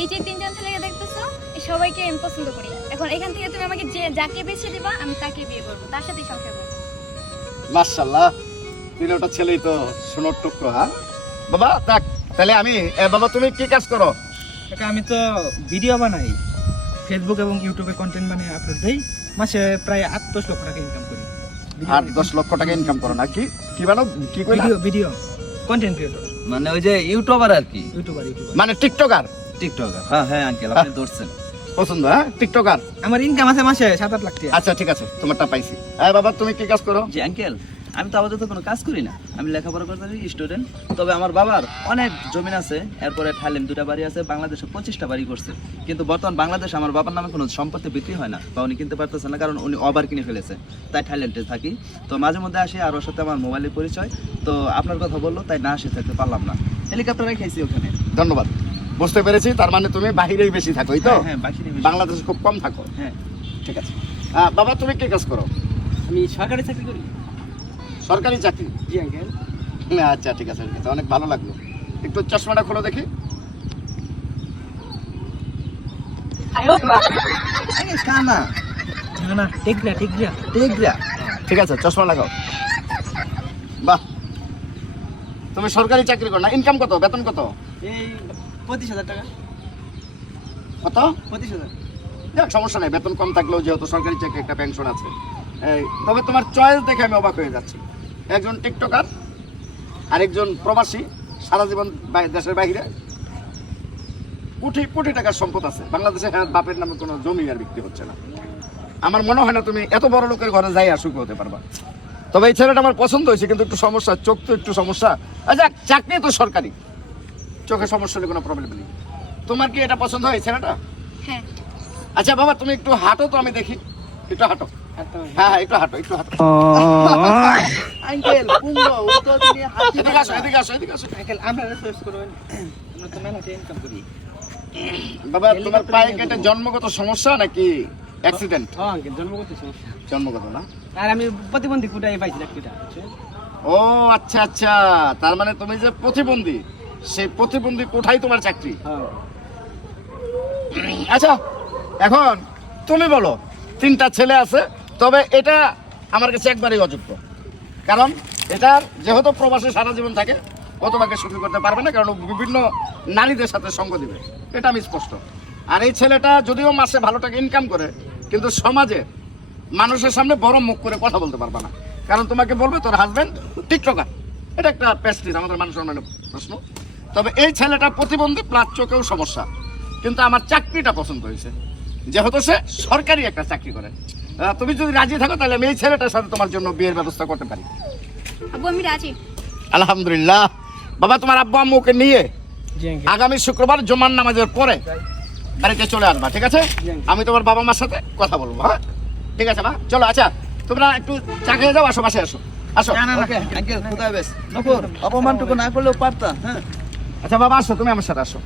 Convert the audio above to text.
এই যে তিনজন ছেলেকে দেখতেছো এই সবাইকে আমি পছন্দ করি। এখন এখান থেকে তুমি আমাকে যে যাকে বেছে দিবা আমি তাকে বিয়ে করবো, তার সাথেই সংসার করবো। মাশাআল্লাহ, তিনটা ছেলেই তো সোনার টুকরো। হ্যাঁ বাবা, দেখ তাহলে আমি বাবা তুমি কি কাজ করো? আমি তো ভিডিও বানাই, ফেসবুক এবং ইউটিউবে কন্টেন্ট বানিয়ে আপলোড দেই। মাসে প্রায় 8-10 লক্ষ টাকা ইনকাম করি। 8-10 লক্ষ টাকা ইনকাম করো না? কি কি বানো, কি কইলা? ভিডিও কন্টেন্ট ক্রিয়েটর, মানে ওই যে ইউটিউবার আর কি, ইউটিউবার। মানে টিকটকার? টিকটকার। হ্যাঁ হ্যাঁ আঙ্কেল, আপনি ধরছেন। পছন্দ? হ্যাঁ টিকটকার। আমার ইনকাম আছে মাসে 7-8 লাখ টাকা। আচ্ছা ঠিক আছে, তোমারটা পাইছি। হ্যাঁ বাবা তুমি কি কাজ করো? জি আঙ্কেল, আমি তো আপাতত কোনো কাজ করি না, আমি লেখাপড়া করতে স্টুডেন্ট। তবে আমার বাবার অনেক জমিন আছে, এরপরে থাইল্যান্ড 2টা বাড়ি আছে, বাংলাদেশে 25টা বাড়ি করছে। কিন্তু বর্তমান বাংলাদেশে আমার বাবার নামে কোনো সম্পত্তি বিক্রি হয় না, বা উনি কিনতে পারতেছে না, কারণ উনি ওভার কিনে ফেলেছে। তাই থাইল্যান্ডে থাকি। তো মাঝে মধ্যে আসি, আর ওর সাথে আমার মোবাইলের পরিচয়। তো আপনার কথা বললো, তাই না আসে থাকতে পারলাম না। হেলিকপ্টারে খাইছি ওখানে। ধন্যবাদ, বুঝতে পেরেছি। তার মানে তুমি বাহিরেই বেশি থাকো, এই তো? হ্যাঁ বাকি বাংলাদেশে খুব কম থাকো। হ্যাঁ ঠিক আছে। বাবা তুমি কি কাজ করো? আমি সরকারি চাকরি করি। সরকারি চাকরি? জি আঙ্কেল। আচ্ছা ঠিক আছে, ঠিক আছে, অনেক ভালো লাগলো। একটু চশমাটা খোলো দেখি। কানা না না, টিকরা। টিকরা। ঠিক আছে, চশমা লাগাও। বাহ, তুমি সরকারি চাকরি করো না? ইনকাম কত, বেতন কত? এই 25,000 টাকা। কত? 25,000। দেখ সমস্যা নেই, বেতন কম থাকলেও যেহেতু সরকারি চাকরি একটা পেনশন আছে। তবে তোমার চয়েস দেখে আমি অবাক হয়ে যাচ্ছি। একজন টিকটকার, আরেকজন প্রবাসী, সারা জীবন দেশের বাইরে, কোটি কোটি টাকার সম্পদ আছে বাংলাদেশে। হ্যাঁ, বাপের নামে কোনো জমি আর বিক্রি হচ্ছে না। আমার মনে হয় না তুমি এত বড় লোকের ঘরে যাই সুখী হতে পারবা। তবে এই ছেলেটা আমার পছন্দ হয়েছে, কিন্তু একটু সমস্যা, চোখ তো একটু সমস্যা। আচ্ছা, চাকরি তো সরকারি, চোখে সমস্যা হলে কোনো প্রবলেম নেই। তোমার কি এটা পছন্দ হয় ছেলেটা? হ্যাঁ। আচ্ছা বাবা, তুমি একটু হাঁটো তো, আমি দেখি। একটু হাঁটো। হ্যাঁ হ্যাঁ, একটু হাঁটো, একটু হাঁটো। আঙ্কেল কুমড়ো, ও তো তিনি হাতি এদিকে আসো, এদিকে আসো, এদিকে আসো। আঙ্কেল আমরা চয়েস করবেন, আমরা তো মেলাতে ইনকাম করি। বাবা তোমার পায়ে কেটে জন্মগত সমস্যা নাকি অ্যাক্সিডেন্ট? হ্যাঁ আঙ্কেল, জন্মগত সমস্যা। জন্মগত না? আর আমি প্রতিবন্ধী কোটায় পাইছি চাকরিটা। ও আচ্ছা আচ্ছা, তার মানে তুমি যে প্রতিবন্ধী, সেই প্রতিবন্ধী কোঠায় তোমার চাকরি। হ্যাঁ। আচ্ছা এখন তুমি বলো, 3টা ছেলে আছে, তবে এটা আমার কাছে একবারই অযোগ্য। কারণ এটার যেহেতু প্রবাসে সারা জীবন থাকে, ও তোমাকে সুখী করতে পারবে না, কারণ ও বিভিন্ন নারীদের সাথে সঙ্গ দিবে, এটা আমি স্পষ্ট। আর এই ছেলেটা যদিও মাসে ভালো টাকা ইনকাম করে, কিন্তু সমাজে মানুষের সামনে বড় মুখ করে কথা বলতে পারবে না, কারণ তোমাকে বলবে তোর হাজবেন্ড টিকটকার। এটা একটা প্রেস্টিজ, আমাদের মানুষ সম্মানের প্রশ্ন। তবে এই ছেলেটা প্রতিবন্ধী প্লাস চোখেও সমস্যা, কিন্তু আমার চাকরিটা পছন্দ হয়েছে, যেহেতু সে সরকারি একটা চাকরি করে। তুমি যদি রাজি থাকো তাহলে আমি এই ছেলেটার সাথে তোমার জন্য বিয়ের ব্যবস্থা করতে পারি। আব্বু আমি রাজি। আলহামদুলিল্লাহ। বাবা তোমার আব্বু আম্মুকে নিয়ে জি আঙ্কেল। আগামী শুক্রবার জুমার নামাজের পরে বাড়িতে চলে আসবা, ঠিক আছে? আমি তোমার বাবা মার সাথে কথা বলবো। হ্যাঁ ঠিক আছে মা, চলো। আচ্ছা তোমরা একটু চা খেয়ে যাও, আসো বাসে আসো, আসো। ওকে আঙ্কেল, খোদা হাফেজ। নকুর, অপমানটুকু না করলেও পারতা। হ্যাঁ আচ্ছা বাবা আসো, তুমি আমার সাথে আসো।